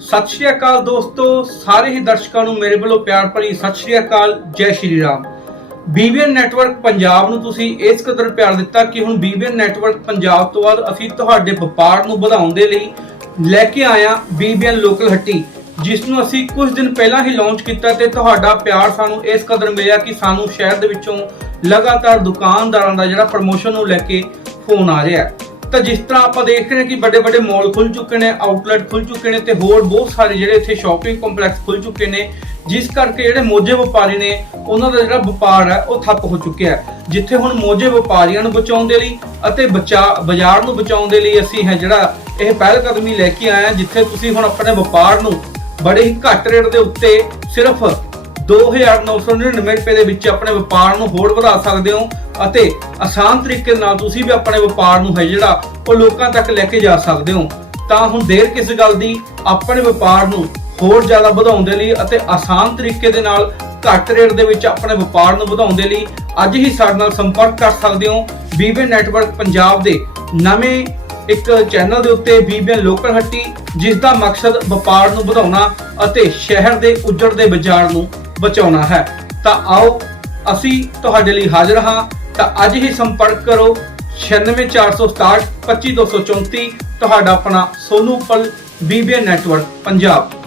ਸਤਿ ਸ਼੍ਰੀ ਅਕਾਲ ਦੋਸਤੋ, ਸਾਰੇ ਹੀ ਦਰਸ਼ਕਾਂ ਨੂੰ ਮੇਰੇ ਵੱਲੋਂ ਪਿਆਰ ਭਰੀ ਸਤਿ ਸ਼੍ਰੀ ਅਕਾਲ, ਜੈ ਸ਼੍ਰੀ ਰਾਮ। ਬੀਬੀਐਨ ਨੈਟਵਰਕ ਪੰਜਾਬ ਨੂੰ ਤੁਸੀਂ ਇਸ ਕਦਰ ਪਿਆਰ ਦਿੱਤਾ ਕਿ ਹੁਣ ਬੀਬੀਐਨ ਨੈਟਵਰਕ ਪੰਜਾਬ ਤੋਂ ਬਾਅਦ ਅਸੀਂ ਤੁਹਾਡੇ ਵਪਾਰ ਨੂੰ ਵਧਾਉਣ ਦੇ ਲਈ ਲੈ ਕੇ ਆਇਆ ਬੀਬੀਐਨ ਲੋਕਲ ਹੱਟੀ ਜਿਸ ਨੂੰ ਅਸੀਂ ਕੁਝ ਦਿਨ ਪਹਿਲਾਂ ਹੀ ਲਾਂਚ ਕੀਤਾ ਤੇ ਤੁਹਾਡਾ ਪਿਆਰ ਸਾਨੂੰ ਇਸ ਕਦਰ ਮਿਲਿਆ ਕਿ ਸਾਨੂੰ ਸ਼ਹਿਰ ਦੇ ਵਿੱਚੋਂ ਲਗਾਤਾਰ ਦੁਕਾਨਦਾਰਾਂ ਦਾ ਜਿਹੜਾ ਪ੍ਰਮੋਸ਼ਨ ਨੂੰ ਲੈ ਕੇ ਫੋਨ ਆ ਰਿਹਾ ਹੈ। ਤਾਂ ਜਿਸ ਤਰ੍ਹਾਂ ਆਪਾਂ ਦੇਖ ਰਹੇ ਹਾਂ ਕਿ ਵੱਡੇ ਵੱਡੇ ਮਾਲ ਖੁੱਲ ਚੁੱਕੇ ਨੇ ਆਊਟਲੈਟ ਖੁੱਲ ਚੁੱਕੇ ਨੇ ਤੇ ਹੋਰ ਬਹੁਤ ਸਾਰੇ ਜਿਹੜੇ ਇੱਥੇ ਸ਼ਾਪਿੰਗ ਕੰਪਲੈਕਸ ਖੁੱਲ ਚੁੱਕੇ ਨੇ, ਜਿਸ ਕਰਕੇ ਜਿਹੜੇ ਮੋਜੇ ਵਪਾਰੀ ਨੇ, ਉਹਨਾਂ ਦਾ ਜਿਹੜਾ ਵਪਾਰ ਹੈ ਉਹ ਠੱਪ ਹੋ ਚੁੱਕਿਆ ਹੈ। ਜਿੱਥੇ ਹੁਣ ਮੋਜੇ ਵਪਾਰੀਆਂ ਨੂੰ ਬਚਾਉਣ ਦੇ ਲਈ ਅਤੇ ਬਚਾ, ਬਾਜ਼ਾਰ ਨੂੰ ਬਚਾਉਣ ਦੇ ਲਈ ਅਸੀਂ ਹੈ ਜਿਹੜਾ ਇਹ ਪਹਿਲ ਕਦਮੀ ਲੈ ਕੇ ਆਏ ਹਾਂ, ਜਿੱਥੇ ਤੁਸੀਂ ਹੁਣ ਆਪਣੇ ਵਪਾਰ ਨੂੰ ਬੜੇ ਹੀ ਘੱਟ ਰੇਟ ਦੇ ਉੱਤੇ ਸਿਰਫ 2999 ਰੁਪਏ ਦੇ ਵਿੱਚ ਆਪਣੇ ਵਪਾਰ ਨੂੰ ਹੋਰ ਵਧਾ ਸਕਦੇ ਹੋ ਅਤੇ ਆਸਾਨ ਤਰੀਕੇ ਨਾਲ ਤੁਸੀਂ ਵੀ ਆਪਣੇ ਵਪਾਰ ਨੂੰ ਹੈ ਜਿਹੜਾ ਉਹ ਲੋਕਾਂ ਤੱਕ ਲੈ ਕੇ ਜਾ ਸਕਦੇ ਹੋ। ਤਾਂ ਹੁਣ ਦੇਰ ਕਿਸ ਗੱਲ ਦੀ? ਆਪਣੇ ਵਪਾਰ ਨੂੰ ਹੋਰ ਜ਼ਿਆਦਾ ਵਧਾਉਣ ਦੇ ਲਈ ਅਤੇ ਆਸਾਨ ਤਰੀਕੇ ਦੇ ਨਾਲ ਘੱਟ ਰੇਟ ਦੇ ਵਿੱਚ ਆਪਣੇ ਵਪਾਰ ਨੂੰ ਵਧਾਉਣ ਦੇ ਲਈ ਅੱਜ ਹੀ ਸਾਡੇ ਨਾਲ ਸੰਪਰਕ ਕਰ ਸਕਦੇ ਹੋ ਬੀਬੀ ਨੈਟਵਰਕ ਪੰਜਾਬ ਦੇ ਨਵੇਂ ਇੱਕ ਚੈਨਲ ਦੇ ਉੱਤੇ ਬੀਬੀਐਨ ਲੋਕਲ ਹੱਟੀ ਜਿਸ ਦਾ ਮਕਸਦ ਵਪਾਰ ਨੂੰ ਵਧਾਉਣਾ ਅਤੇ ਸ਼ਹਿਰ ਦੇ ਉੱਜੜਦੇ ਬਾਜ਼ਾਰ ਨੂੰ ਬਚਾਉਣਾ ਹੈ। ਤਾਂ ਆਓ ਅਸੀਂ ਤੁਹਾਡੇ ਲਈ ਹਾਜ਼ਰ ਹਾਂ। ਤਾਂ ਅੱਜ ਹੀ ਸੰਪਰਕ ਕਰੋ। 96467 25234 ਤੁਹਾਡਾ ਆਪਣਾ ਸੋਨੂ ਪਲ ਬੀਬੀਐਨ ਨੈਟਵਰਕ, ਪੰਜਾਬ।